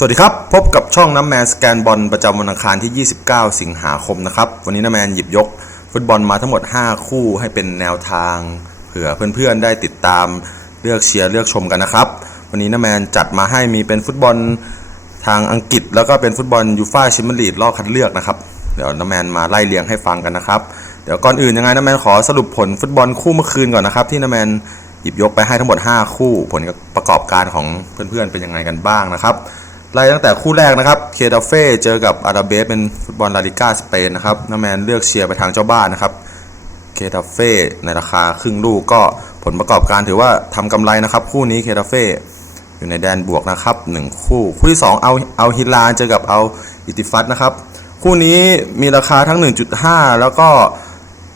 สวัสดีครับ พบกับช่องน้ำแมนสแกนบอลประจำวันอังคารที่ 29 สิงหาคมนะครับ วันนี้น้ำแมนหยิบยก ฟุตบอลมาทั้งหมด 5 คู่ให้เป็นแนวทางเผื่อเพื่อนๆได้ติดตามเลือกเชียร์เลือกชมกันนะครับ วันนี้น้ำแมนจัดมาให้มีเป็นฟุตบอลทางอังกฤษ แล้วก็เป็นฟุตบอลยูฟ่าแชมเปี้ยนลีกรอบคัดเลือกนะครับเดี๋ยวน้ำแมนมาไล่เรียงให้ฟังกันนะครับเดี๋ยวก่อนอื่นยังไงน้ำแมนขอสรุปผลฟุตบอลคู่เมื่อคืนก่อนนะครับที่น้ำแมนหยิบยกไปให้ทั้งหมด 5 คู่ ผลประกอบการของเพื่อนๆเป็นยังไงกันบ้างนะครับ ไล่ตั้งแต่คู่แรกนะครับเคดาเฟ่เจอกับอาราเบสเป็นฟุตบอลลาลิก้าสเปนนะครับน้าแมนเลือกเชียร์ไปทางเจ้าบ้านนะครับเคดาเฟ่ในราคาครึ่งลูกก็ผลประกอบการถือว่าทำกำไรนะครับ คู่นี้เคดาเฟ่อยู่ในแดนบวกนะครับ 1 คู่ คู่ที่ 2 เอาเอาฮิลาเจอกับเอาอิติฟัตนะครับ คู่นี้มีราคาทั้ง 1.5 แล้วก็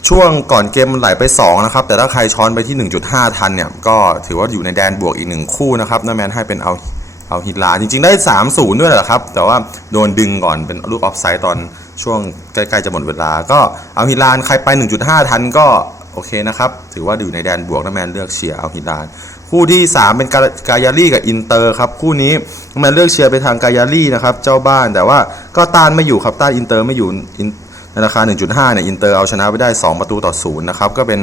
ช่วงก่อนเกมมันไหลไป 2 นะครับ แต่ถ้าใครช้อนไปที่ 1.5 ทันเนี่ย ก็ถือว่าอยู่ในแดนบวกอีก 1 คู่นะครับน้าแมนให้เป็นเอา เอาฮิตลาจริงๆได้ 3-0 ด้วยแหละครับ แต่ว่าโดนดึงก่อนเป็นลูกออฟไซด์ตอนช่วงใกล้ๆจะหมดเวลา ก็เอาฮิลานใครไป 1.5 ทันก็โอเคนะครับ ถือว่าอยู่ในแดนบวกนะแมนเลือกเชียร์เอาฮิลานคู่ที่ 3 เป็นกายารี่กับอินเตอร์ครับ คู่นี้แมนเลือกเชียร์ไปทางกายารี่นะครับ เจ้าบ้านแต่ว่าก็ต้านไม่อยู่ครับต้านอินเตอร์ไม่อยู่ในราคา 1.5 เนี่ยอินเตอร์เอาชนะไปได้ 2 ประตูต่อ0นะครับ ก็เป็น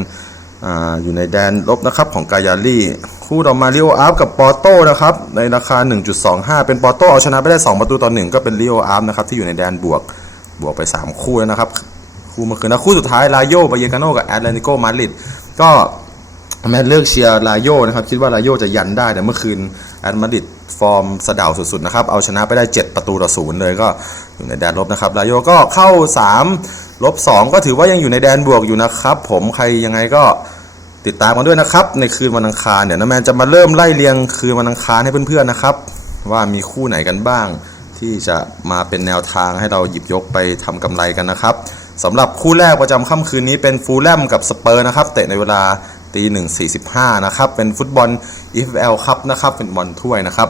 ออยู่ในแดนลบนะครับของกายาลี่คู่ต่อมาลิโออาร์ฟกับปอร์โต้นะครับในราคา 1.25 เป็นปอร์โต้เอาชนะไปได้ 2 ประตูต่อ 1 ก็เป็นลิโออาร์ฟนะครับที่อยู่ในแดนบวกบวกไป 3 คู่แล้วนะครับคู่เมื่อคืนนะคู่สุดท้ายลาโยบาเยกาโนกับแอตเลติโกมาดริดก็แมนเลือกเชียร์ลาโยนะครับคิดว่าลาโยจะยันได้แต่เมื่อคืนแอตมาดริด ฟอร์มสะเดาสุดๆนะครับ เอาชนะไปได้ 7 ประตูต่อศูนย์เลยก็อยู่ในแดนลบนะครับลาโยก็เข้า 3 ลบ 2 ก็ถือว่ายังอยู่ในแดนบวกอยู่นะครับ ผมใครยังไงก็ติดตามกันด้วยนะครับ ในคืนวันอังคารเนี่ยน้าแมนจะมาเริ่มไล่เรียงคืนวันอังคารให้เพื่อนๆนะครับ ว่ามีคู่ไหนกันบ้าง ที่จะมาเป็นแนวทางให้เราหยิบยกไปทำกำไรกันนะครับสำหรับคู่แรกประจำค่ำคืนนี้เป็นฟูลแลมกับสเปอร์นะครับ เตะในเวลาตีหนึ่งสี่สิบห้านะครับ เป็นฟุตบอล EFL ครับนะครับเป็นบอลถ้วยนะครับ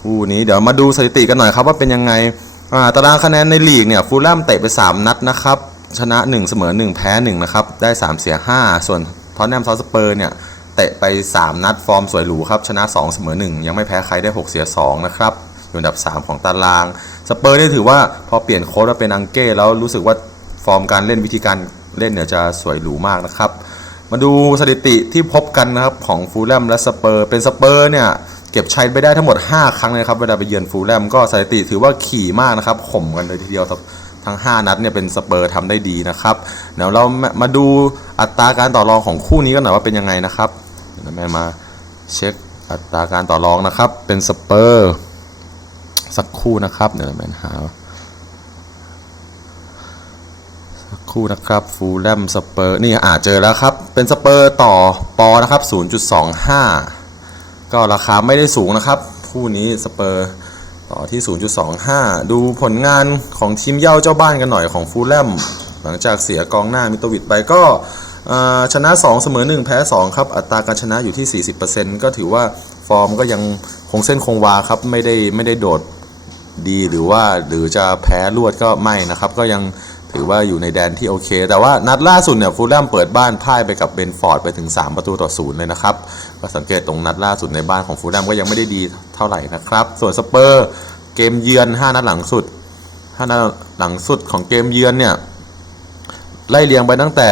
คู่นี้เดี๋ยวมาดูสถิติกันหน่อยครับว่าเป็นยังไงาตารางคะแนนในลีกเนี่ยฟูลแลมเตะไป 3 นัดนะครับชนะ 1 เสมอ 1 แพ้ 1 นะครับ ได้ 3 เสีย 5 ส่วนทอนแนมซอสเปอร์เนี่ยเตะไป 3 นัดฟอร์มสวยหรูครับ ชนะ 2 เสมอ 1 ยังไม่แพ้ใครได้ 6 เสีย 2 นะครับ อยู่อันดับ 3 ของตาราง สเปอร์เนี่ยถือว่าพอเปลี่ยนโค้ชมาเป็นอังเก้แล้วรู้สึกว่าฟอร์มการเล่นวิธีการเล่นเนี่ยจะสวยหรูมากนะครับ มาดูสถิติที่พบกันนะครับของฟูลแลมและสเปอร์เป็นสเปอร์เนี่ยเก็บชัยไปได้ทั้งหมด 5 ครั้งเลยครับเวลาไปเยือนฟูลแลมก็สถิติถือว่าขี่มากนะครับข่มกันเลยทีเดียวทั้ง 5 นัดเนี่ยเป็นสเปอร์ทำได้ดีนะครับเดี๋ยวเรามาดูอัตราการต่อรองของคู่นี้กันหน่อยว่าเป็นยังไงนะครับเดี๋ยวแม่มาเช็คอัตราการต่อรองนะครับเป็นสเปอร์สักคู่นะครับเดี๋ยวแม่หา สักครู่นะครับฟูลแลมสเปอร์นี่อ่าเจอแล้วครับ เป็นสเปอร์ต่อปอนะครับ 0.25 ก็ราคาไม่ได้สูงนะครับ คู่นี้สเปอร์ต่อที่ 0.25 ดูผลงานของทีมเย่าเจ้าบ้านกันหน่อยของฟูลแลมหลังจากเสียกองหน้ามิโตวิดไปก็ชนะ 2 เสมอ 1 แพ้ 2 ครับ อัตราการชนะอยู่ที่ 40%ก็ถือว่าฟอร์มก็ยังคงเส้นคงวาครับ ไม่ได้ไม่ได้โดดดีหรือว่าหรือจะแพ้รวดก็ไม่นะครับ ก็ยัง ถือว่าอยู่ในแดนที่โอเค แต่ว่านัดล่าสุดเนี่ยฟูลแลมเปิดบ้านพ่ายไปกับเบนฟอร์ดไปถึง 3 ประตูต่อศูนย์เลยนะครับ ก็สังเกตตรงนัดล่าสุดในบ้านของฟูลแลมก็ยังไม่ได้ดีเท่าไหร่นะครับ ส่วนสเปอร์เกมเยือน 5 นัดหลังสุด5นัดหลังสุดของเกมเยือนเนี่ยไล่เรียงไปตั้งแต่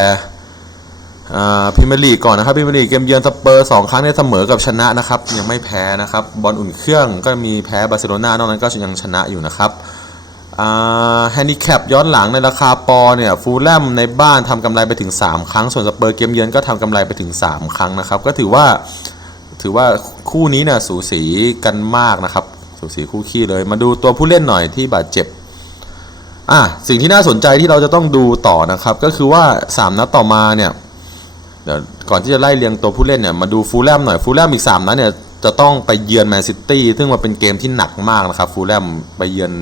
พรีเมลีก่อนนะครับพรีเมลีเกมเยือนสเปอร์สองครั้งเนี่ยเสมอกับชนะนะครับยังไม่แพ้นะครับบอลอุ่นเครื่องก็มีแพ้บาร์เซโลนานอกนั้นก็ยังชนะอยู่นะครับ แฮนดิแคปย้อนหลังในราคาปอเนี่ยฟูลแลมในบ้านทำกำไรไปถึง 3 ครั้ง ส่วนสเปอร์เกมเยือนก็ทำกำไรไปถึง 3 ครั้งนะครับ ก็ถือว่าถือว่าคู่นี้เนี่ยสูสีกันมากนะครับ สูสีคู่ขี้เลย มาดูตัวผู้เล่นหน่อยที่บาดเจ็บอะสิ่งที่น่าสนใจที่เราจะต้องดูต่อนะครับ ก็คือว่า 3 นัดต่อมาเนี่ยเดี๋ยวก่อนที่จะไล่เรียงตัวผู้เล่นเนี่ยมาดูฟูลแลมหน่อยฟูลแลมอีก 3นัดเนี่ยจะต้องไปเยือนแมนซิตี้ซึ่งมันเป็นเกมที่หนักมากนะครับฟูลแลมไปเยือน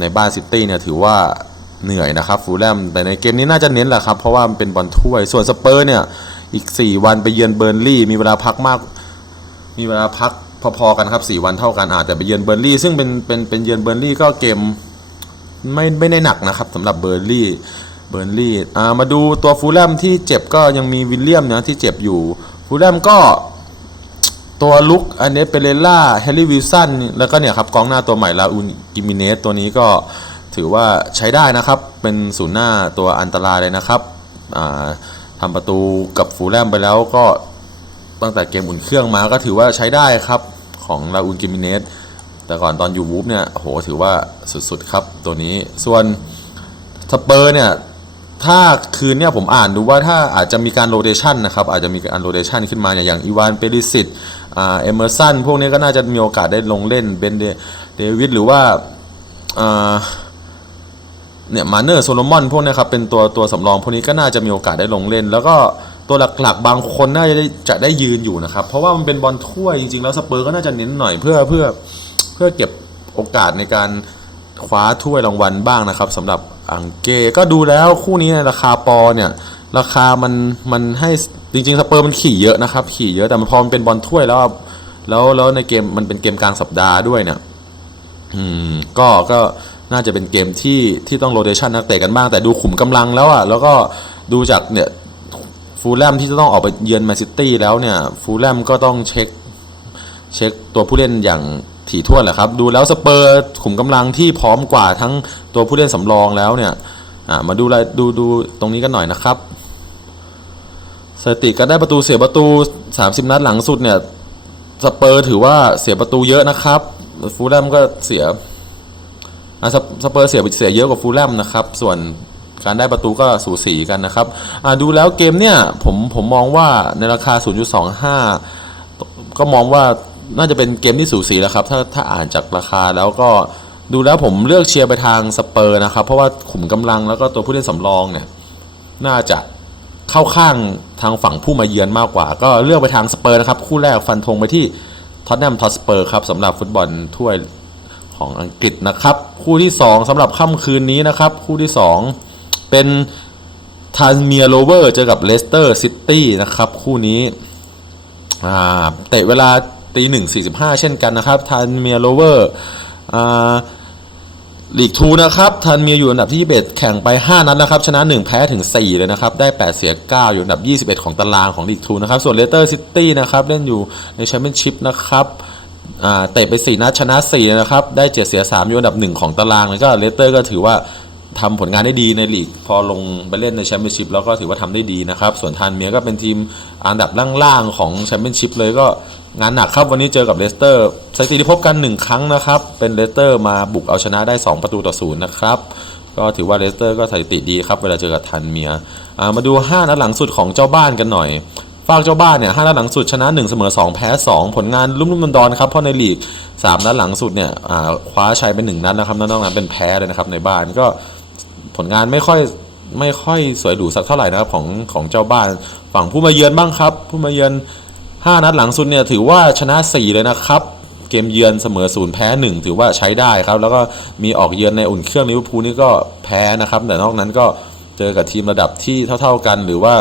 ในบ้านซิตี้เนี่ยถือว่าเหนื่อยนะครับฟูลแลมแต่ในเกมนี้น่าจะเน้นแหละครับ เพราะว่ามันเป็นบอลถ้วย ส่วนสเปอร์เนี่ยอีก 4 วันไปเยือนเบอร์ลี่ มีเวลาพักมาก มีเวลาพักพอๆกันครับ 4 วันเท่ากันอาจจะไปเยือนเบอร์ลี่ ซึ่งเป็นเป็นเป็นเยือนเบอร์ลี่ก็เกมไม่ไม่ได้หนักนะครับสำหรับเบอร์ลี่เบอร์ลี่อ่ามาดูตัวฟูลแลมที่เจ็บก็ยังมีวิลเลียมนะที่เจ็บอยู่ฟูลแลมก็ ตัวลุกอันเนเปเรล่าเฮลลี่วิลสันแล้วก็เนี่ยครับกองหน้าตัวใหม่ลาอุนกิมิเนสตัวนี้ก็ถือว่าใช้ได้นะครับ เป็นศูนย์หน้าตัวอันตรายเลยนะครับอ่าทำประตูกับฟูลแลมไปแล้วก็ตั้งแต่เกมอุ่นเครื่องมาก็ถือว่าใช้ได้ครับของลาอุนกิมิเนสแต่ก่อนตอนอยู่วูฟเนี่ยโอ้โหถือว่าสุดๆครับตัวนี้ส่วนสเปอร์เนี่ย ถ้าคืนเนี่ยผมอ่านดูว่าถ้าอาจจะมีการโรเ t ชันนะครับอาจจะมีการโรเ t ชันขึ้นมาเนี่ยอย่างอีวานเปริสิตอ่าเอเมอร์สันพวกนี้ก็น่าจะมีโอกาสได้ลงเล่นเบนเดวิดหรือว่าเนี่ยมาเนอร์โซโลมอนพวกนี้ครับเป็นตัวตัวสำรองพวกนี้ก็น่าจะมีโอกาสได้ลงเล่น แล้วก็ตัวหลักๆบางคนน่าจะได้จะได้ยืนอยู่นะครับ เพราะว่ามันเป็นบอลถ้วยจริงๆ แล้วสเปอร์ก็น่าจะเน้นหน่อยเพื่อเพื่อเพื่อเก็บโอกาสในการ คว้าถ้วยรางวัลบ้างนะครับสำหรับอังเกก็ดูแล้วคู่นี้ในราคาปอเนี่ยราคามันมันให้จริงๆสเปอร์มันขี่เยอะนะครับขี่เยอะแต่พอมันเป็นบอลถ้วยแล้วแล้วแล้วในเกมมันเป็นเกมกลางสัปดาห์ด้วยเนี่ยอืมก็ก็น่าจะเป็นเกมที่ที่ต้องโรเ t ชันนักเตะกันบ้างแต่ดูขุมกำลังแล้วอะแล้วก็ดูจากเนี่ยฟูลแลมที่จะต้องออกไปเยือนแมนซิตี้แล้วเนี่ยฟูลแลมก็ต้องเช็คเช็คตัวผู้เล่นอย่าง ถี่ถ้วนแหละครับ ดูแล้วสเปอร์ขุมกำลังที่พร้อมกว่าทั้งตัวผู้เล่นสำรองแล้วเนี่ยมาดูาดูดูตรงนี้กันหน่อยนะครับสถิติการได้ประตูเสียประตู 30 นัดหลังสุดเนี่ยสเปอร์ถือว่าเสียประตูเยอะนะครับ ฟูลแลมก็เสียสเปสเปอร์เสียเสียเยอะกว่าฟูลแลมนะครับ ส่วนการได้ประตูก็สูสีกันนะครับดูแล้วเกมเนี่ยผมผมมองว่าในราคา 0.25 ก็มองว่า น่าจะเป็นเกมที่สูสีแล้วครับ ถ้าถ้าอ่านจากราคาแล้วก็ดูแล้วผมเลือกเชียร์ไปทางสเปอร์นะครับ เพราะว่าขุมกำลังแล้วก็ตัวผู้เล่นสำรองเนี่ยน่าจะเข้าข้างทางฝั่งผู้มาเยือนมากกว่า ก็เลือกไปทางสเปอร์นะครับ คู่แรกฟันธงไปที่ท็อตแนมทอสเปอร์ครับสำหรับฟุตบอลถ้วยของอังกฤษนะครับ คู่ที่ 2สำหรับค่ำคืนนี้นะครับ คู่ที่ 2 เป็นทานเมียโรเวอร์เจอกับเลสเตอร์ซิตี้นะครับ คู่นี้เตะเวลา ตีหนึ่งสี่สิบห้าเช่นกันนะครับทันเมียโรเวอร์ลีกทูนะครับทันเมียอยู่อันดับที่21แข่งไป 5 นัดนะครับ ชนะ 1 แพ้ถึง 4 เลยนะครับ ได้ 8 เสีย 9 อยู่อันดับ 21 ของตารางของลีกทูนะครับ ส่วนเลสเตอร์ซิตี้นะครับ เล่นอยู่ในแชมเปี้ยนชิพนะครับเตะไป 4 นัดชนะ 4 นะครับ ได้ 7 เสีย 3 อยู่อันดับ 1 ของตารางแล้วก็เลสเตอร์ก็ถือว่าทำผลงานได้ดีในลีก พอลงไปเล่นในแชมเปี้ยนชิพแล้วก็ถือว่าทำได้ดีนะครับ ส่วนทันเมียก็เป็นทีม อันดับล่างๆของแชมเปี้ยนชิพเลยก็งานหนักครับวันนี้เจอกับเลสเตอร์สถิติที่พบกัน 1 ครั้งนะครับ เป็นเลสเตอร์มาบุกเอาชนะได้ 2 ประตูต่อศูนย์นะครับก็ถือว่าเลสเตอร์ก็สถิติดีครับเวลาเจอกับทันเมียมาดู 5 นัดหลังสุดของเจ้าบ้านกันหน่อยฝากเจ้าบ้านเนี่ย5นัดหลังสุดชนะ 1 เสมอ 2 แพ้ 2 ผลงานลุ่มๆดอนครับเพราะในลีก3นัดหลังสุดเนี่ยคว้าชัยเป็น1นัดนะครับนอกนั้นเป็นแพ้เลยนะครับในบ้านก็ผลงานไม่ค่อย ไม่ค่อยสวยหรูสักเท่าไหร่นะครับของของเจ้าบ้านฝั่งผู้มาเยือนบ้างครับ ผู้มาเยือน 5 นัดหลังสุดเนี่ยถือว่าชนะ 4 เลยนะครับ เกมเยือนเสมอศูนย์แพ้ 1 ถือว่าใช้ได้ครับ แล้วก็มีออกเยือนในอุ่นเครื่องลิเวอร์พูลนี่ก็แพ้นะครับ แต่นอกนั้นก็เจอกับทีมระดับที่เท่า ๆกันหรือว่า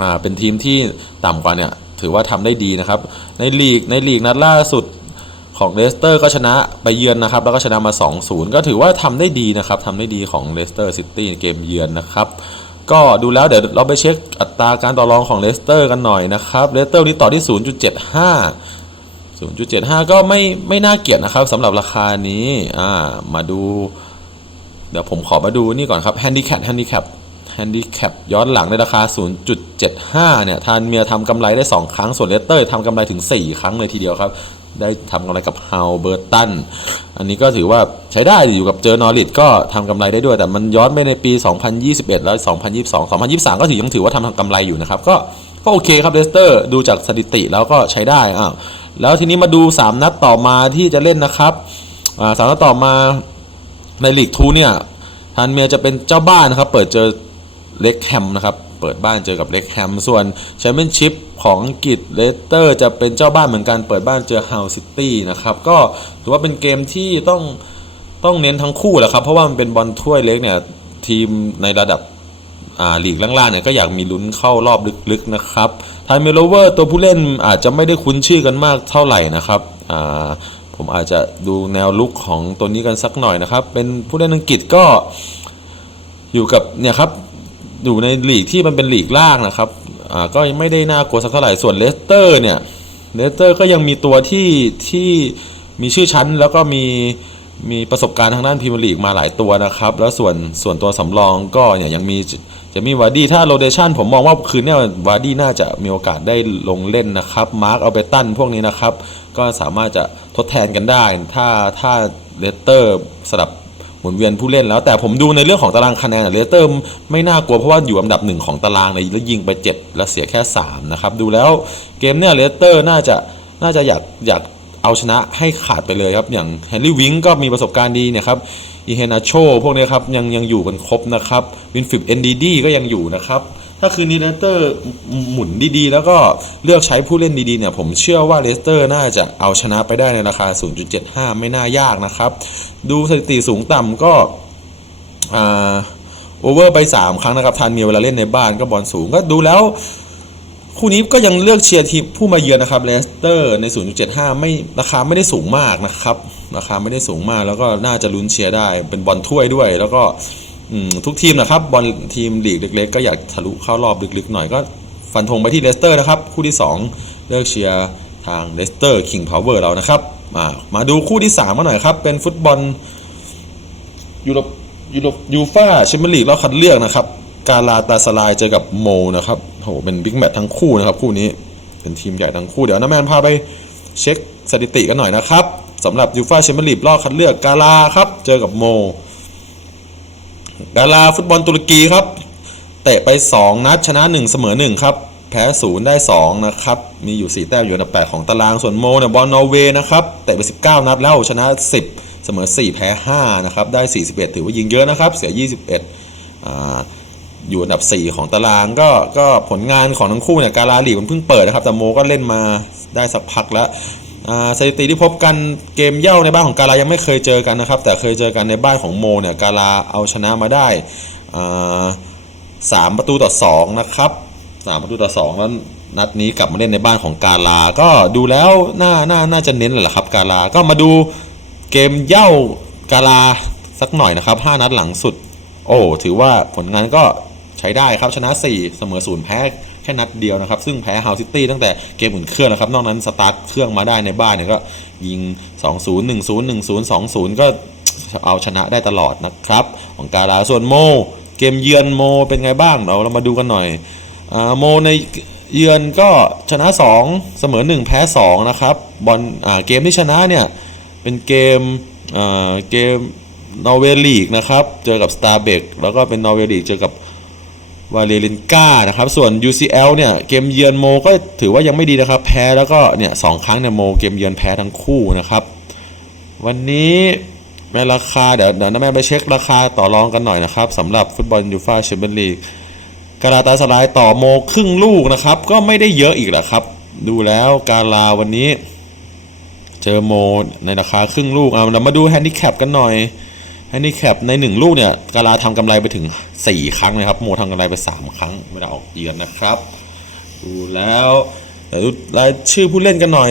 อ่าเป็นทีมที่ต่ำกว่าเนี่ยถือว่าทำได้ดีนะครับ ในลีกในลีกนัดล่าสุด ของเลสเตอร์ก็ชนะไปเยือนนะครับ แล้วก็ชนะมา 2-0 ก็ถือว่าทำได้ดีนะครับทำได้ดีของเลสเตอร์ซิตี้เกมเยือนนะครับ ก็ดูแล้วเดี๋ยวเราไปเช็คอัตราการต่อรองของเลสเตอร์กันหน่อยนะครับเลสเตอร์นี่ต่อที่ 0.75 0.75 ก็ไม่ไม่น่าเกลียดนะครับสำหรับราคานี้อ่ามาดู เดี๋ยวผมขอมาดูนี่ก่อนครับ Handicap Handicap Handicap ย้อนหลังในราคา 0.75 เนี่ย ทานเมียทำกำไรได้ 2 ครั้ง ส่วนเลสเตอร์ทำกำไรถึง 4 ครั้งเลยทีเดียวครับ ได้ทำกำไรกับเฮาเบอร์ตัน อันนี้ก็ถือว่าใช้ได้อยู่กับเจอนอริดก็ทำกำไรได้ด้วย แต่มันย้อนไปในปี 2021 แล้ว 2022 2023 ก็ถือยังถือว่าทำกำไรอยู่นะครับ ก็ก็โอเคครับเลสเตอร์ดูจากสถิติแล้วก็ใช้ได้อ้าวแล้วทีนี้มาดู 3 นัดต่อมาที่จะเล่นนะครับอ่าสามนัดต่อมาในลีกทูเนี่ยทันเมียจะเป็นเจ้าบ้านนะครับ เปิดเจอเล็กแฮมนะครับ เปิดบ้านเจอกับเล็กแฮมส่วนแชมเปี้ยนชิพของอังกฤษเลสเตอร์จะเป็นเจ้าบ้านเหมือนกันเปิดบ้านเจอฮาวซิตี้นะครับก็ถือว่าเป็นเกมที่ต้องต้องเน้นทั้งคู่แหละครับ เพราะว่ามันเป็นบอลถ้วยเล็กเนี่ยทีมในระดับอ่าลีกล่างๆเนี่ยก็อยากมีลุ้นเข้ารอบลึกๆนะครับไทเมโลเวอร์ตัวผู้เล่นอาจจะไม่ได้คุ้นชื่อกันมากเท่าไหร่นะครับผมอาจจะดูแนวลุกของตัวนี้กันสักหน่อยนะครับ เป็นผู้เล่นอังกฤษก็อยู่กับเนี่ยครับ อยู่ในลีกที่มันเป็นลีกล่างนะครับอ่าก็ไม่ได้น่ากลัวสักเท่าไหร่ส่วนเลสเตอร์เนี่ยเลสเตอร์ก็ยังมีตัวที่ที่มีชื่อชั้นแล้วก็มีมีประสบการณ์ทางด้านพรีเมียร์ลีกมาหลายตัวนะครับ แล้วส่วนส่วนตัวสำรองก็เนี่ยยังมีจะมีวาร์ดี้ถ้าโรเดชันผมมองว่าคืนเนี้วาร์ดี้น่าจะมีโอกาสได้ลงเล่นนะครับมาร์กเอาเบตันพวกนี้นะครับ ก็สามารถจะทดแทนกันได้ ถ้าถ้าเลสเตอร์สลับ หมุนเวียนผู้เล่นแล้ว แต่ผมดูในเรื่องของตารางคะแนนเลสเตอร์ไม่น่ากลัวเพราะว่าอยู่อันดับหนึ่งของตารางเลยแล้วยิงไป 7 และเสียแค่ 3 นะครับ ดูแล้วเกมเนี่ยเลสเตอร์น่าจะน่าจะอยากอยากเอาชนะให้ขาดไปเลยครับ อย่างแฮร์รี่วิงก็มีประสบการณ์ดีเนี่ยครับอีเฮนาโชพวกนี้ครับยังยังอยู่กันครบนะครับวินฟิปเอ็นดีดีก็ยังอยู่นะครับ ถ้าคืนนี้เลสเตอร์หมุนดีๆ แล้วก็เลือกใช้ผู้เล่นดีๆเนี่ยผมเชื่อว่าเลสเตอร์น่าจะเอาชนะไปได้ในราคา 0.75 ไม่น่ายากนะครับ ดูสถิติสูงต่ำก็โอเวอร์ไป 3 ครั้งนะครับทันมีเวลาเล่นในบ้านก็บอลสูงก็ดูแล้วคู่นี้ก็ยังเลือกเชียร์ทีมผู้มาเยือนนะครับเลสเตอร์ใน 0.75 ไม่ราคาไม่ได้สูงมากนะครับ ราคาไม่ได้สูงมากแล้วก็น่าจะลุ้นเชียร์ได้เป็นบอลถ้วยด้วยแล้วก็ ทุกทีมนะครับบอลทีมลีกเล็กๆ ก็อยากทะลุเข้ารอบลึกๆหน่อยก็ฟันธงไปที่เลสเตอร์นะครับ คู่ที่ 2 เลือกเชียร์ทางเลสเตอร์คิงพาวเวอร์เรานะครับ มามาดูคู่ที่3กันหน่อยครับ เป็นฟุตบอลยูโรยูโรยูฟ่าแชมเปี้ยนลีกรอบคัดเลือกนะครับ กาลาตาสลายเจอกับโมนะครับโหเป็นบิ๊กแมตช์ทั้งคู่นะครับ คู่นี้เป็นทีมใหญ่ทั้งคู่เดี๋ยวน้าแมนพาไปเช็คสถิติกันหน่อยนะครับสำหรับยูฟ่าแชมเปี้ยนลีกรอบคัดเลือกกาลาครับเจอกับโม กาลาฟุตบอลตุรกีครับ เตะไป 2 นัดชนะ 1 เสมอ 1 ครับ แพ้0ได้ 2 นะครับ มีอยู่ 4 แต้มอยู่อันดับ 8 ของตารางส่วนโมเนี่ยบอลนอร์เวย์นะครับ เตะไป 19 นัดแล้วชนะ 10 เสมอ 4 แพ้ 5 นะครับ ได้ 41 ถือว่ายิงเยอะนะครับ เสีย 21อ่าอยู่อันดับ 4 ของตารางก็ก็ผลงานของทั้งคู่เนี่ยกาลาลีมันเพิ่งเปิดนะครับแต่โมก็เล่นมาได้สักพักแล้ว สถิติที่พบกันเกมเย่าในบ้านของกาลายังไม่เคยเจอกันนะครับ แต่เคยเจอกันในบ้านของโมเนี่ยกาลาเอาชนะมาได้สามประตูต่อสองนะครับสามประตูต่อสองแล้วนัดนี้กลับมาเล่นในบ้านของกาลา ก็ดูแล้วน่าน่าน่าจะเน้นเลยแหละครับกาลา ก็มาดูเกมเย่ากาลาสักหน่อยนะครับห้านัดหลังสุด โอ้ถือว่าผลงานก็ใช้ได้ครับชนะ4เสมอศูนย์แพ้ แค่นัดเดียวนะครับ ซึ่งแพ้ฮาวซิตี้ตั้งแต่เกมอุ่นเครื่องนะครับ นอกนั้นสตาร์ทเครื่องมาได้ในบ้านเนี่ยก็ยิง 2-0 1-0 1-0 2-0 ก็เอาชนะได้ตลอดนะครับ ของกาลาส่วนโม เกมเยือนโมเป็นไงบ้างเราเรามาดูกันหน่อยอโมในเยือนก็ชนะ 2 เสมอ 1 แพ้ 2 นะครับบอลเกมที่ชนะเนี่ย เป็นเกมเกมนอร์เวย์ลีกนะครับ เจอกับสตาร์เบกแล้วก็เป็นนอร์เวย์ลีกเจอกับ วาเลรินกานะครับ ส่วน UCL เนี่ยเกมเยือนโมก็ถือว่ายังไม่ดีนะครับ แพ้แล้วก็เนี่ยสองครั้งเนี่ยโมเกมเยือนแพ้ทั้งคู่นะครับ วันนี้ในราคาเดี๋ยวเดี๋ยวน้าแม่ไปเช็คราคาต่อรองกันหน่อยนะครับสำหรับฟุตบอลยูฟ่าแชมเปี้ยนลีกกาลาตาสลายต่อโมครึ่งลูกนะครับ ก็ไม่ได้เยอะอีกแหละครับ ดูแล้วกาลาวันนี้ เจอโมในราคาครึ่งลูกเอาเรามาดูแฮนดิแคปกันหน่อย แฮนดิแคปใน1ลูกเนี่ยกาลาทำกำไรไปถึง 4 ครั้งนะครับ โมทำกำไรไป 3 ครั้งเวลาออกเยือนนะครับ ดูแล้วเดี๋ยวดูรายชื่อผู้เล่นกันหน่อย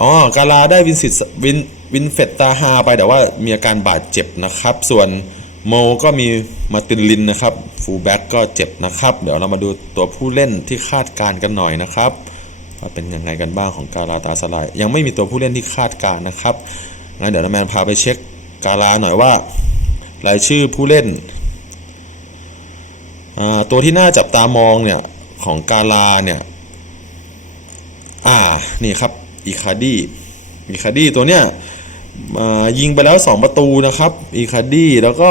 อ๋อกาลาได้วินสิตวินวินเฟตตาฮาไปแต่ว่ามีอาการบาดเจ็บนะครับ ส่วนโมก็มีมาตินลินนะครับฟูลแบ็กก็เจ็บนะครับ เดี๋ยวเรามาดูตัวผู้เล่นที่คาดการกันหน่อยนะครับว่าเป็นยังไงกันบ้างของกาลาตาสลายยังไม่มีตัวผู้เล่นที่คาดการนะครับงั้นเดี๋ยวน้าแมนพาไปเช็คกาลาหน่อยว่า รายชื่อผู้เล่น ตัวที่น่าจับตามองเนี่ย ของกาลาเนี่ย อ่า นี่ครับอีคาดี้อีคาดี้ตัวเนี้ยยิงไปแล้ว 2 ประตูนะครับอีคาดี้แล้วก็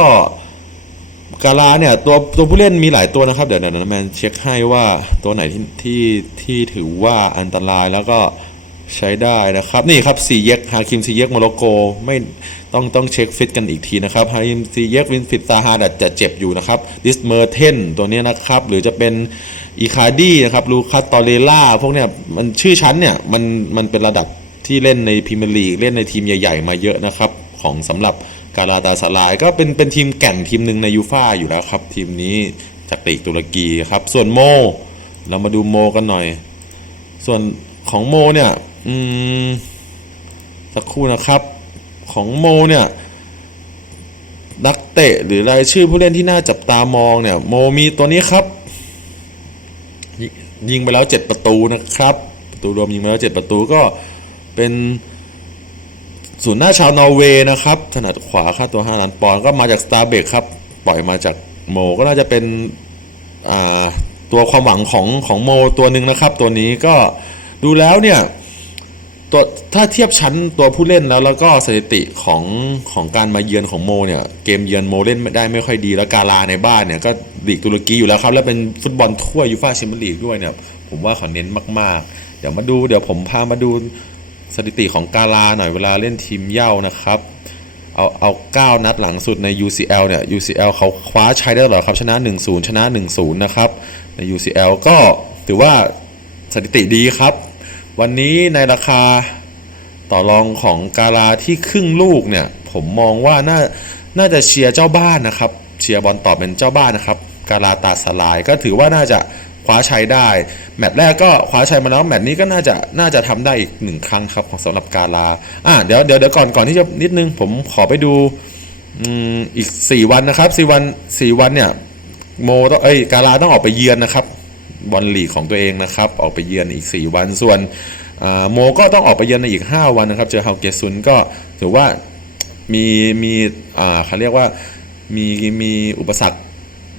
กาลาเนี่ยตัวตัวผู้เล่นมีหลายตัวนะครับ เดี๋ยวเดี๋ยวแมนเช็คให้ว่าตัวไหนที่ที่ที่ถือว่าอันตรายแล้วก็ ใช้ได้นะครับ นี่ครับซีเย็กฮาคิมซีเย็กโมร็อกโกไม่ต้องต้องเช็คฟิตกันอีกทีนะครับฮาคิมซีเย็กวินฟิตซาฮาดัดจะเจ็บอยู่นะครับดิสเมอร์เทนตัวนี้นะครับ หรือจะเป็นอีคาดี้นะครับลูคัสตอเรล่าพวกเนี้ยมันชื่อชั้นเนี่ยมันมันเป็นระดับที่เล่นในพรีเมียร์ลีกเล่นในทีมใหญ่ ๆ มาเยอะนะครับ ของสำหรับกาลาตาสลาย ก็เป็นเป็นทีมแก่งทีมหนึ่งในยูฟ่าอยู่แล้วครับ ทีมนี้จากลีกตุรกีครับ ส่วนโม เรามาดูโมกันหน่อย ส่วนของโมเนี่ย อืมสักครู่นะครับ ของโมเนี่ยนักเตะหรือรายชื่อผู้เล่นที่น่าจับตามองเนี่ย โมมีตัวนี้ครับ ยิงไปแล้ว 7 ประตูนะครับ ประตูรวมยิงมาแล้ว 7 ประตูก็เป็นศูนย์หน้าชาวนอร์เวย์นะครับ ถนัดขวาค่าตัว 5 ล้านปอนด์ก็มาจากสตาร์เบกครับ ปล่อยมาจากโมก็น่าจะเป็นตัวความหวังของของโมตัวหนึ่งนะครับ ตัวนี้ก็ดูแล้วเนี่ย ตัวถ้าเทียบชั้นตัวผู้เล่นแล้วแล้วก็สถิติของของการมาเยือนของโมเนี่ยเกมเยือนโมเล่นไม่ได้ไม่ค่อยดีแล้วกาลาในบ้านเนี่ยก็ลีกตุรกีอยู่แล้วครับ แล้วเป็นฟุตบอลทั่วยูฟ่าแชมเปี้ยนลีกด้วยเนี่ยผมว่าเขาเน้นมากๆ เดี๋ยวมาดูเดี๋ยวผมพามาดูสถิติของกาลาหน่อยเวลาเล่นทีมเย่านะครับเอาเอา 9 นัดหลังสุดใน UCL เนี่ย UCL เขาคว้าชัยได้ตลอดครับชนะ 1-0 ชนะ 1-0 นะครับ ใน UCL ก็ถือว่าสถิติดีครับ วันนี้ในราคาต่อรองของกาลาที่ครึ่งลูกเนี่ยผมมองว่าน่าน่าจะเชียร์เจ้าบ้านนะครับ เชียร์บอลต่อเป็นเจ้าบ้านนะครับ กาลาตาสลายก็ถือว่าน่าจะคว้าชัยได้ แมตช์แรกก็คว้าชัยมาแล้วแมตช์นี้ก็น่าจะน่าจะทำได้อีกหนึ่งครั้งครับของสำหรับกาลาอะเดี๋ยวเดี๋ยวเดี๋ยวก่อนก่อนที่จะนิดนึง ผมขอไปดูอืมอีก 4 วันนะครับ4วัน4วันเนี่ยโมต้องเอ้ยกาลาต้องออกไปเยือนนะครับ บอลลีกของตัวเองนะครับ ออกไปเยือนอีก 4 วันส่วนโมก็ต้องออกไปเยือนในอีก 5 วันนะครับ เจอเฮาเกซุนก็ถือว่ามีมีอ่าเขาเรียกว่ามีมีอุปสรรค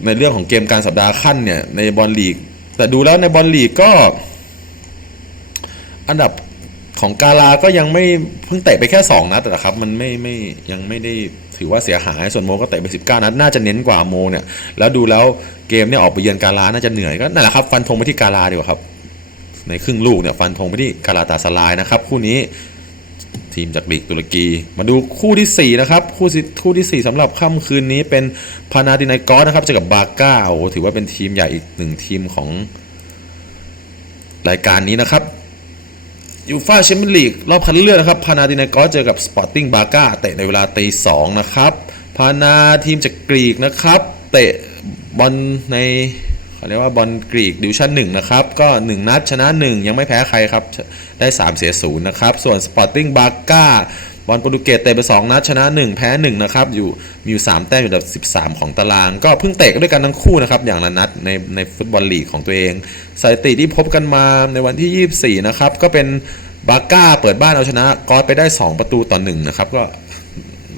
ในเรื่องของเกมการสัปดาห์ขั้นเนี่ยในบอลลีก แต่ดูแล้วในบอลลีกก็อันดับ ของกาลาก็ยังไม่เพิ่งเตะไปแค่ 2 นัดนะครับมันไม่ไม่ยังไม่ได้ถือว่าเสียหายส่วนโมก็เตะไป 19 นัดน่าจะเน้นกว่าโมเนี่ยแล้วดูแล้วเกมเนี่ยออกไปเยือนกาลาน่าจะเหนื่อยก็นั่นแหละครับฟันธงไปที่กาลาดีกว่าครับในครึ่งลูกเนี่ยฟันธงไปที่กาลาตาสลายนะครับคู่นี้ทีมจากลีกตุรกี มาดูคู่ทีสี่4 นะครับ คู่คู่ทีสี่4สำหรับค่ำคืนนี้เป็นพานาดินายกอสนะครับเจอกับบาก้าโอ้ถือว่าเป็นทีมใหญ่อีกหนึ่งทีมของรายการนี้นะครับ ยูฟ่าแชมเปี้ยนลีกรอบคัดเลือกนะครับ พานาตินากอสเจอกับสปอร์ติ้งบาก้าเตะในเวลาตีสองนะครับ พานาทีมจากกรีกนะครับ เตะบอลในเขาเรียกว่าบอลกรีกดิวชั่นหนึ่งนะครับ ก็ 1 นัดชนะ 1 ยังไม่แพ้ใครครับ ได้ 3 เสียศูนย์นะครับ ส่วนสปอร์ติ้งบาก้า บอลโปรตุเกสเตะไป 2 นัดชนะ 1 แพ้ 1 นะครับอยู่มีอยู่ 3 แต้มอยู่อันดับ 13 ของตาราง ก็เพิ่งเตะด้วยกันทั้งคู่นะครับอย่างละนัดในในฟุตบอลลีกของตัวเองสถิติที่พบกันมาในวันที่ 24 นะครับ ก็เป็นบาก้าเปิดบ้านเอาชนะกอสไปได้ 2 ประตูต่อ1นะครับก็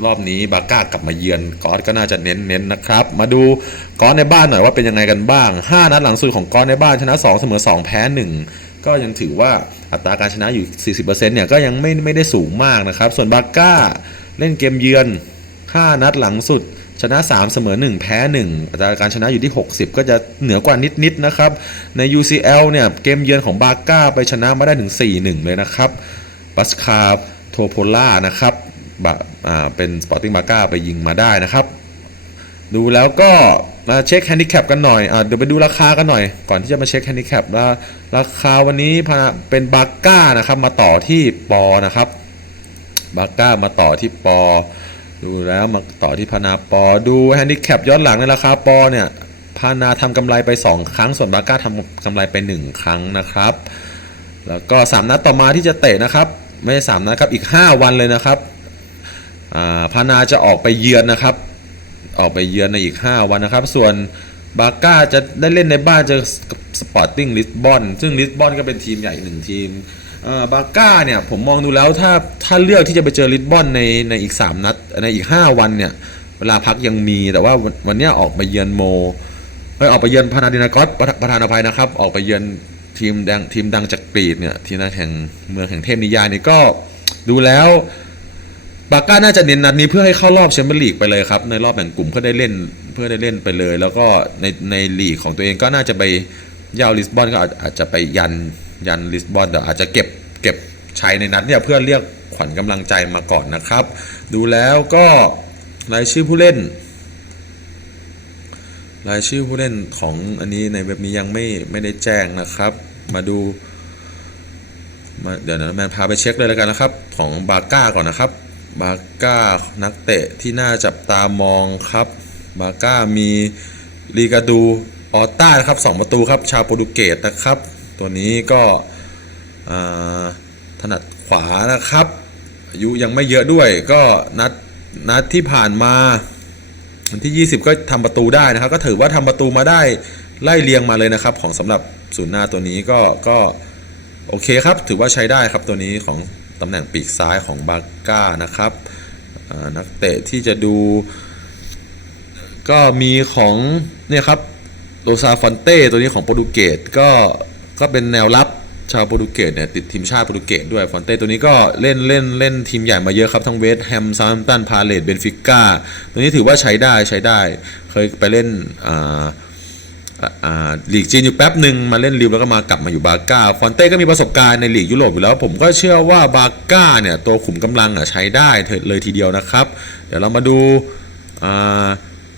รอบนี้บาก้ากลับมาเยือนกอสก็น่าจะเน้นๆนะครับ มาดูกอสในบ้านหน่อยว่าเป็นยังไงกันบ้าง 5 นัดหลังสุดของกอสในบ้านชนะ 2 เสมอ 2 แพ้ 1 ก็ยังถือว่าอัตราการชนะอยู่ 40%เนี่ยก็ยังไม่ไม่ได้สูงมากนะครับ ส่วนบาก้าเล่นเกมเยือน 5 นัดหลังสุด ชนะ 3 เสมอ 1 แพ้ 1 อัตราการชนะอยู่ที่ 60 ก็จะเหนือกว่านิดๆนะครับ ใน UCL เนี่ยเกมเยือนของบาก้าไปชนะมาได้ถึง 4-1 เลยนะครับบัสคาโทโพล่านะครับบเป็นสปอร์ติ้งบาก้าไปยิงมาได้นะครับ ดูแล้วก็ เช็คแฮนดิแคปกันหน่อยอเดี๋ยวไปดูราคากันหน่อย ก่อนที่จะมาเช็คแฮนดิแคปแล้วราคาวันนี้พาเป็นบาก้านะครับมาต่อที่ปอนะครับบาก้ามาต่อที่ปอ ดูแล้วมาต่อที่พนาปอ ดูแฮนดิแคปย้อนหลังในราคาปอเนี่ยพานาทำกำไรไป 2 ครั้ง ส่วนบาก้าทำกำไรไป 1 ครั้งนะครับ แล้วก็ 3 นัดต่อมาที่จะเตะนะครับ ไม่ใช่3นัดครับ อีก 5 วันเลยนะครับพานาจะออกไปเยือนนะครับ ออกไปเยือนในอีก 5 วันนะครับ ส่วนบาก้าจะได้เล่นในบ้านเจอสปอร์ติ้งลิสบอนซึ่งลิสบอนก็เป็นทีมใหญ่หนึ่งทีมบาก้าเนี่ยผมมองดูแล้วถ้าถ้าเลือกที่จะไปเจอลิสบอนในในอีก 3 นัดในอีก 5 วันเนี่ยเวลาพักยังมีแต่ว่าวันนี้ออกไปเยือนโมเอ้ยออกไปเยือนพานาดินากอสประธานอภัยนะครับ ออกไปเยือนทีมดังทีมดังจากกรีกเนี่ยทีมดังแห่งเมืองแห่งเทพนิยายนี่ก็ดูแล้ว บาก้าน่าจะเน้นนัดนี้เพื่อให้เข้ารอบแชมเปี้ยนลีกไปเลยครับในรอบแบ่งกลุ่มเพื่อได้เล่นเพื่อได้เล่นไปเลย แล้วก็ในในลีกของตัวเองก็น่าจะไปย่าลิสบอนก็อาจจะไปยันยันลิสบอนแต่อาจจะเก็บเก็บใชัยในนัดเนี่ยเพื่อเรียกขวัญกำลังใจมาก่อนนะครับ ดูแล้วก็รายชื่อผู้เล่นรายชื่อผู้เล่นของอันนี้ในเว็บนี้ยังไม่ไม่ได้แจ้งนะครับ มาดูมาเดี๋ยวนะแมนพาไปเช็คเลยแล้วกันนะครับ ของบาก้าก่อนนะครับ บาก้านักเตะที่น่าจับตามองครับบาก้ามีลีกาดูออต้านะครับสองประตูครับชาวโปรตุเกสนะครับ ตัวนี้ก็ถนัดขวานะครับอายุยังไม่เยอะด้วยก็นัดนัดที่ผ่านมาวันที่ 20 ก็ทำประตูได้นะครับ ก็ถือว่าทำประตูมาได้ไล่เรียงมาเลยนะครับ ของสำหรับศูนย์หน้าตัวนี้ก็ก็โอเคครับ ถือว่าใช้ได้ครับตัวนี้ของ ตำแหน่งปีกซ้ายของบาก้านะครับนักเตะที่จะดู ก็มีของเนี่ยครับโรซาฟอนเต้ตัวนี้ของโปรตุเกสก็ก็เป็นแนวรับชาวโปรตุเกสเนี่ยติดทีมชาติโปรตุเกสด้วยฟอนเต้ตัวนี้ก็เล่นเล่นเล่นทีมใหญ่มาเยอะครับ ทั้งเวสต์แฮมซา m ์ t ตันพาเลตเบนฟิก้าตัวนี้ถือว่าใช้ได้ใช้ได้ เคยไปเล่นอ่า ลีกจีนอยู่แป๊บหนึ่งมาเล่นริวแล้วก็มากลับมาอยู่บาก้าฟอนเต้ก็มีประสบการณ์ในลีกยุโรปอยู่แล้ว ผมก็เชื่อว่าบาก้าเนี่ยตัวขุมกำลังอะใช้ได้เลยทีเดียวนะครับ เดี๋ยวเรามาดูอา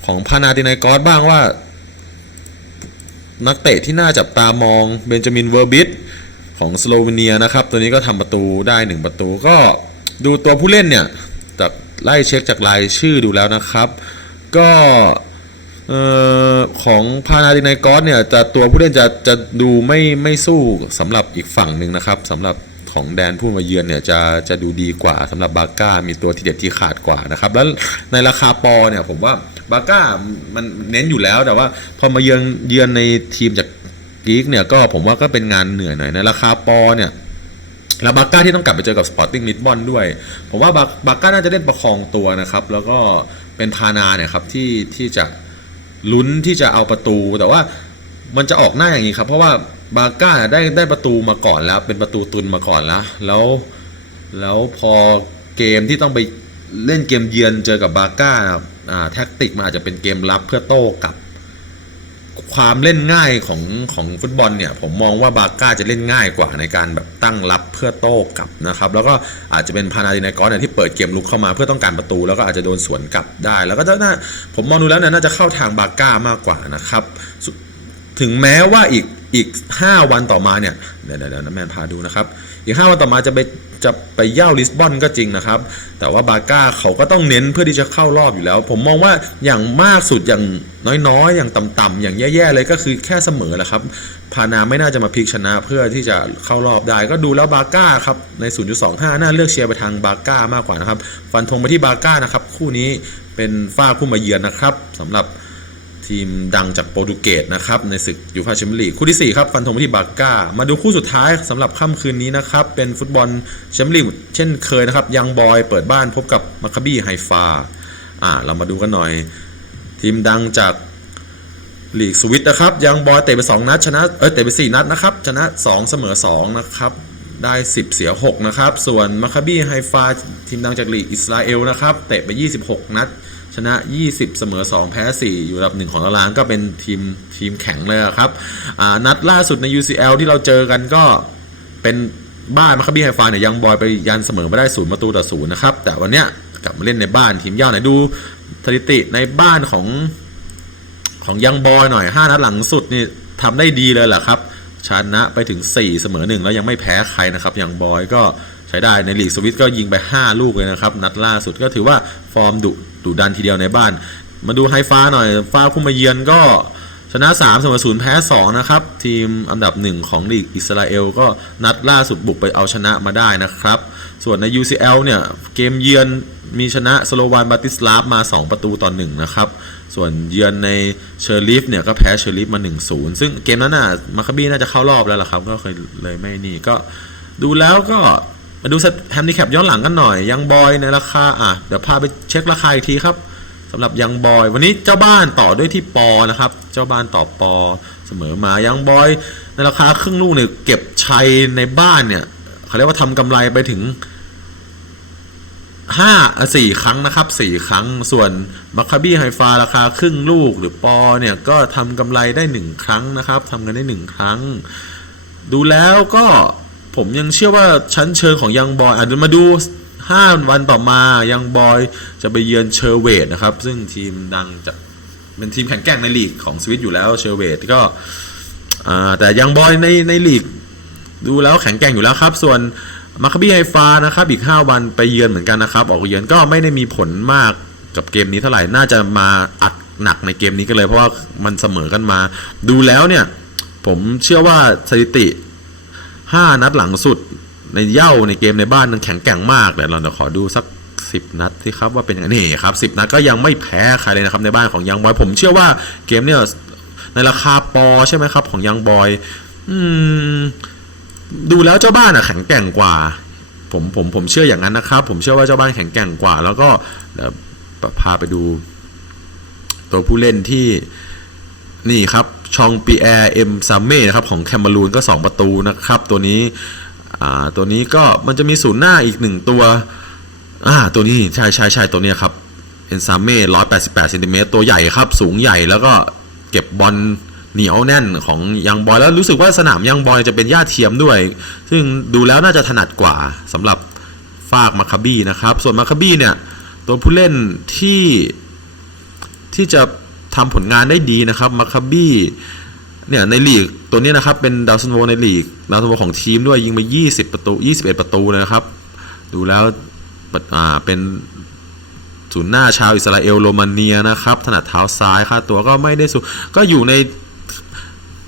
ของพานาตินายกอสบ้างว่า นักเตะที่น่าจับตามองเบนจามินเวอร์บิทของสโลวีเนียนะครับ ตัวนี้ก็ทำประตูได้ 1 ประตูก็ดูตัวผู้เล่นเนี่ยจากไล่เช็คจากรายชื่อดูแล้วนะครับ ก็เออ ของพานาตินายกอสเนี่ยจะตัวผู้เล่นจะจะดูไม่ไม่สู้สำหรับอีกฝั่งหนึ่งนะครับสำหรับของแดนผู้มาเยือนเนี่ยจะจะดูดีกว่าสำหรับบาก้ามีตัวที่เด็ดที่ขาดกว่านะครับ แล้วในราคาปอเนี่ยผมว่าบาก้ามันเน้นอยู่แล้วแต่ว่าพอมาเยือนเยือนในทีมจากกรีกเนี่ยก็ผมว่าก็เป็นงานเหนื่อยหน่อยในราคาปอเนี่ยแล้วบาก้าที่ต้องกลับไปเจอกับสปอร์ติ้งลิสบอนด้วย ผมว่าบาบาก้าน่าจะเล่นประคองตัวนะครับ แล้วก็เป็นพานาเนี่ยครับที่ที่จะ ลุ้นที่จะเอาประตู แต่ว่ามันจะออกหน้าอย่างนี้ครับ เพราะว่าบาก้าได้ได้ประตูมาก่อนแล้ว เป็นประตูตุนมาก่อนแล้ว แล้วแล้วพอเกมที่ต้องไปเล่นเกมเยือนเจอกับบาก้าอ่าแท็กติกมันอาจจะเป็นเกมรับเพื่อโต้กลับ ความเล่นง่ายของของฟุตบอลเนี่ยผมมองว่าบาก้าจะเล่นง่ายกว่าในการแบบตั้งรับเพื่อโต้กลับนะครับแล้วก็อาจจะเป็นพานาดินากอสเนี่ยที่เปิดเกมลุกเข้ามาเพื่อต้องการประตู แล้วก็อาจจะโดนสวนกลับได้ แล้วก็จะน่าผมมองดูแล้วเนี่ยน่าจะเข้าทางบาก้ามากกว่านะครับถึงแม้ว่าอีกอีก 5 วันต่อมาเนี่ยเดี๋ยวเดี๋ยวเดี๋ยวน้ำแมนพาดูนะครับ อีก5วันต่อมาจะไปจะไปเย่าลิสบอนก็จริงนะครับ แต่ว่าบาก้าเขาก็ต้องเน้นเพื่อที่จะเข้ารอบอยู่แล้ว ผมมองว่าอย่างมากสุดอย่างน้อยๆ อย่างต่ำๆอย่างแย่ๆเลยก็คือแค่เสมอแหละครับ พานาไม่น่าจะมาพลิกชนะเพื่อที่จะเข้ารอบได้ ก็ดูแล้วบาก้าครับใน 0.25 น่าเลือกเชียร์ไปทางบาก้ามากกว่านะครับ ฟันธงไปที่บาก้านะครับคู่นี้เป็นฝ้าคู่มาเยือนนะครับสำหรับ ทีมดังจากโปรตุเกสนะครับในศึกยูฟาแชมเปี้ยนลีกคู่ที่ 4 ครับฟันธงไปที่บาก้า มาดูคู่สุดท้ายสำหรับค่ำคืนนี้นะครับ เป็นฟุตบอลแชมเปี้ยนลีกเช่นเคยนะครับ ยังบอยเปิดบ้านพบกับมาคาบี้ไฮฟาอ่าเรามาดูกันหน่อย ทีมดังจากลีกสวิตนะครับ ยังบอยเตะไป 2 นัดชนะเอ้ยเตะไป 4 นัดนะครับ ชนะ 2 เสมอ 2 นะครับ ได้ 10 เสีย 6 นะครับ ส่วนมาคาบี้ไฮฟาทีมดังจากลีกอิสราเอลนะครับเตะไป 26 นัด นะ 20 เสมอ 2 แพ้ 4 อยู่อันดับหนึ่งของตารางก็เป็นทีมทีมแข็งเลยครับนัดล่าสุดใน UCL ที่เราเจอกันก็เป็นบ้านมาคาบี้ไฮฟาเนี่ยยังบอยไปยันเสมอมาได้ศูนย์ประตูต่อศูนย์นะครับ แต่วันเนี้ยกลับมาเล่นในบ้านทีมเย่าไหนดูสถิติในบ้านของของยังบอยหน่อย 5 นัดหลังสุดนี่ทำได้ดีเลยแหละครับชนะไปถึง 4 เสมอ 1 แล้วยังไม่แพ้ใครนะครับยังบอยก็ ใช้ได้ในลีกสวิตก็ยิงไป 5 ลูกเลยนะครับ นัดล่าสุดก็ถือว่าฟอร์มดุดุดันทีเดียวในบ้าน มาดูไฮฟ้าหน่อยฟ้าคู่มาเยือนก็ชนะ3เสมอ0แพ้2นะครับ ทีมอันดับ 1 ของลีกอิสราเอลก็นัดล่าสุดบุกไปเอาชนะมาได้นะครับ ส่วนใน UCL เนี่ย เกมเยือนมีชนะสโลวานบาติสลาฟมา 2 ประตูต่อ1นะครับ ส่วนเยือนในเชอร์ลิฟเนี่ยก็แพ้เชอร์ลิฟมา 1-0 ซึ่งเกมนั้นน่ะมาคาบี้น่าจะเข้ารอบแล้วล่ะครับ ก็เคยเลยไม่นี่ก็ดูแล้วก็ มาดูแฮมดิแคปย้อนหลังกันหน่อย ยังบอยในราคาอะเดี๋ยวพาไปเช็คราคาอีกทีครับสำหรับยังบอย วันนี้เจ้าบ้านต่อด้วยที่ปอนะครับ เจ้าบ้านต่อปอเสมอมายังบอยในราคาครึ่งลูกเนี่ยเก็บชัยในบ้านเนี่ยเขาเรียกว่าทำกำไรไปถึงห้าสี่ครั้งนะครับสี่ครั้งส่วนมัคคาบี้ไฮฟาราคาครึ่งลูกหรือปอเนี่ยก็ทำกำไรได้หนึ่งครั้งนะครับทำกันได้หนึ่งครั้ง ดูแล้วก็ ผมยังเชื่อว่าชั้นเชิงของยังบอยอาจจะมาดู 5 วันต่อมายังบอยจะไปเยือนเชอร์เวตนะครับ ซึ่งทีมดังจากเป็นทีมแข่งแกร่งในลีกของสวิตอยู่แล้วเชอร์เวตก็แต่ยังบอยในในลีกดูแล้วแข็งแกร่งอยู่แล้วครับ ส่วนมาคาบีไฮฟานะครับอีก 5 วันไปเยือนเหมือนกันนะครับ ออกเยือนก็ไม่ได้มีผลมากกับเกมนี้เท่าไหร่น่าจะมาอัดหนักในเกมนี้กันเลย เพราะว่ามันเสมอกันมา ดูแล้วเนี่ย ผมเชื่อว่าสถิติ 5นัดหลังสุด ในเย่าในเกมในบ้านมันแข็งแกร่งมากเดี๋ยวเราจะขอดูสัก10นัดที่ครับว่าเป็นยังไงนี่ครับ10นัดก็ยังไม่แพ้ใครเลยนะครับในบ้านของยังบอย ผมเชื่อว่าเกมเนี่ยในราคาปอใช่ไหมครับ ของยังบอย อืม ดูแล้วเจ้าบ้านอะแข็งแกร่งกว่า ผมผมผมเชื่ออย่างนั้นนะครับ ผมเชื่อว่าเจ้าบ้านแข็งแกร่งกว่า แล้วก็เดี๋ยวพาไปดู ตัวผู้เล่นที่นี่ครับ ชองปีแอร์เอ็มซามเม่นะครับของแคมเบรูนก็ 2 ประตูนะครับ ตัวนี้ตัวนี้ก็มันจะมีศูนย์หน้าอีกหนึ่งตัวอ่าตัวนี้ใช่ใช่ใช่ตัวนี้ครับเอ็นซามเม่ร้อยแปดสิบแปดเซนติเมตรตัวใหญ่ครับ สูงใหญ่แล้วก็เก็บบอลเหนียวแน่นของยังบอยแล้วรู้สึกว่าสนามยังบอยจะเป็นหญ้าเทียมด้วย ซึ่งดูแล้วน่าจะถนัดกว่าสำหรับฝากมาคาบี้นะครับ ส่วนมาคาบี้เนี่ย ตัวผู้เล่นที่ที่จะ ทำผลงานได้ดีนะครับมาคาบี้เนี่ยในลีกตัวนี้นะครับเป็นดาวซันโวในลีกดาวซันโวของทีมด้วยยิงไป 20 ประตู 21 ประตูเลยนะครับ ดูแล้วอ่าเป็นศูนย์หน้าชาวอิสราเอลโรมาเนียนะครับถนัดเท้าซ้ายค่าตัวก็ไม่ได้สูงก็อยู่ใน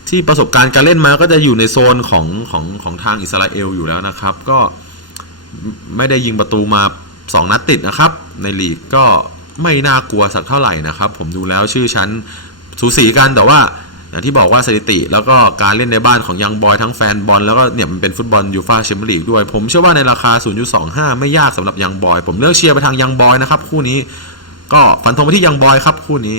ที่ประสบการณ์การเล่นมาก็จะอยู่ในโซนของของของทางอิสราเอลอยู่แล้วนะครับ ก็ไม่ได้ยิงประตูมา 2 นัดติดนะครับ ในลีกก็ ไม่น่ากลัวสักเท่าไหร่นะครับ ผมดูแล้วชื่อชั้นสูสีกันแต่ว่าอย่างที่บอกว่าสถิติ แล้วก็การเล่นในบ้านของยังบอยทั้งแฟนบอลแล้วก็เนี่ยมันเป็นฟุตบอลยูฟาแชมเปี้ยนลีกด้วย ผมเชื่อว่าในราคา 0.25 ไม่ยากสำหรับยังบอย ผมเลือกเชียร์ไปทางยังบอยนะครับคู่นี้ก็ฟันธงไปที่ยังบอยครับคู่นี้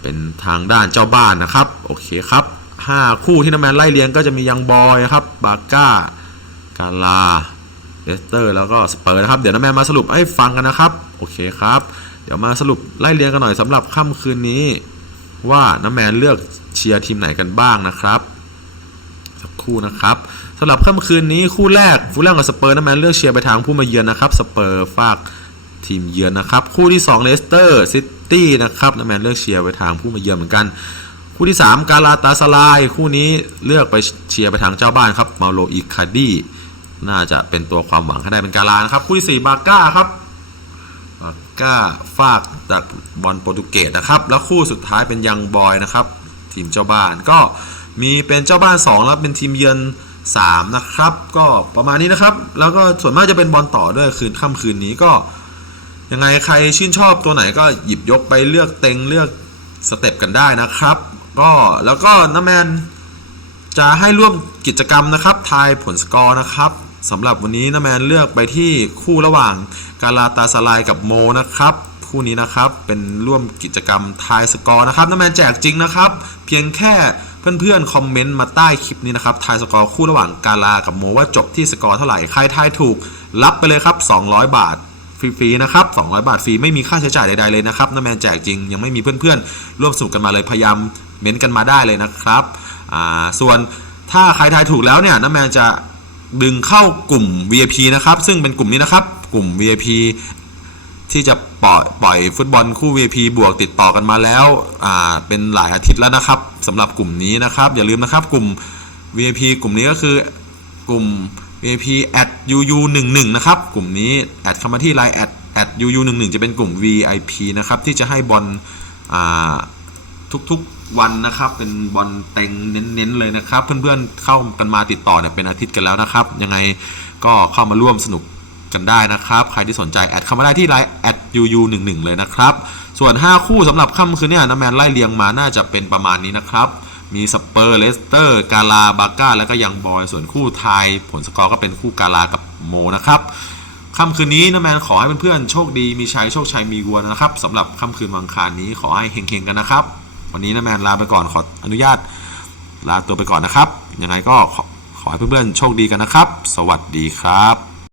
เป็นทางด้านเจ้าบ้านนะครับโอเคครับ5คู่ที่น้ำแมนไล่เลี้ยงก็จะมียังบอยครับบาก้า กาลา เลสเตอร์แล้วก็สเปอร์นะครับ เดี๋ยวน้าแมนมาสรุปให้ฟังกันนะครับ โอเคครับ เดี๋ยวมาสรุปไล่เรียงกันหน่อยสำหรับค่ำคืนนี้ ว่าน้าแมนเลือกเชียร์ทีมไหนกันบ้างนะครับสักคู่นะครับสำหรับค่ำคืนนี้คู่แรกฟูลแลมกับสเปอร์น้าแมนเลือกเชียร์ไปทางผู้มาเยือนนะครับสเปอร์ฝากทีมเยือนนะครับ คู่ที่2เลสเตอร์ซิตี้นะครับน้าแมนเลือกเชียร์ไปทางผู้มาเยือนเหมือนกัน คู่ที่ 3 กาลาตาสลาย คู่นี้เลือกไปเชียร์ไปทางเจ้าบ้านครับมาโลอิคาดี น่าจะเป็นตัวความหวังให้ได้เป็นการานะครับคู่ที่4บาก้าครับบาก้าฟากจากบอลโปรตุเกสนะครับ แล้วคู่สุดท้ายเป็นยังบอยนะครับ ทีมเจ้าบ้านก็มีเป็นเจ้าบ้าน 2 แล้วเป็นทีมเยือน3นะครับ ก็ประมาณนี้นะครับ แล้วก็ส่วนมากจะเป็นบอลต่อด้วยคืนค่ำคืนนี้ก็ ยังไงใครชื่นชอบตัวไหนก็หยิบยกไปเลือกเต็งเลือกสเต็ปกันได้นะครับ ก็แล้วก็น้าแมนจะให้ร่วมกิจกรรมนะครับ ทายผลสกอร์นะครับ สำหรับวันนี้นะแมนเลือกไปที่คู่ระหว่างกาลาตาสลายกับโมนะครับคู่นี้นะครับเป็นร่วมกิจกรรมทายสกอร์นะครับน้าแมนแจกจริงนะครับ เพียงแค่เพื่อนๆคอมเมนต์มาใต้คลิปนี้นะครับทายสกอร์คู่ระหว่างกาลากับโมว่าจบที่สกอร์เท่าไหร่ใครทายถูก รับไปเลยครับ 200 บาทฟรีๆนะครับ200 บาทฟรีไม่มีค่าใช้จ่ายใดๆเลยนะครับน้าแมนแจกจริงยังไม่มีเพื่อนๆ ร่วมสนุกกันมาเลยพยายามเม้นต์กันมาได้เลยนะครับส่วนถ้าใครทายถูกแล้วเนี่ยน้าแมนจะ ดึงเข้ากลุ่ม VIP นะครับ ซึ่งเป็นกลุ่มนี้นะครับ กลุ่ม VIP ที่จะปล่อยปล่อยฟุตบอลคู่ VIP บวกติดต่อกันมาแล้วอ่าเป็นหลายอาทิตย์แล้วนะครับสำหรับกลุ่มนี้นะครับ อย่าลืมนะครับกลุ่ม VIP กลุ่มนี้ก็คือกลุ่ม VIP at uu 1 1 นะครับ กลุ่มนี้แอดเข้ามาที่ line at at uu 1 1 จะเป็นกลุ่ม VIP นะครับ ที่จะให้บอลอ่า ทุกๆวันนะครับ เป็นบอลเต็งเน้นๆเลยนะครับ เพื่อนๆเข้ากันมาติดต่อเนี่ยเป็นอาทิตย์กันแล้วนะครับ ยังไงก็เข้ามาร่วมสนุกกันได้นะครับ ใครที่สนใจแอดเข้ามาได้ที่ line at uu 1 1เลยนะครับ ส่วน 5 คู่สำหรับค่ำคืนเนี่ยน้าแมนไล่เรียงมาน่าจะเป็นประมาณนี้นะครับ มีสเปอร์เลสเตอร์ กาลาบาก้า แล้วก็ยังบอย ส่วนคู่ไทย ผลสกอร์ก็เป็นคู่กาลากับโมนะครับค่ำคืนนี้นะแมนขอให้เพื่อนๆโชคดีมีชัยโชคชัยมีวัวนะครับสำหรับค่ำคืนวันอังคารนี้ขอให้เฮงๆกันนะครับ วันนี้นะแมนลาไปก่อนขออนุญาตลาตัวไปก่อนนะครับ ยังไงก็ขอขอให้เพื่อนๆโชคดีกันนะครับ สวัสดีครับ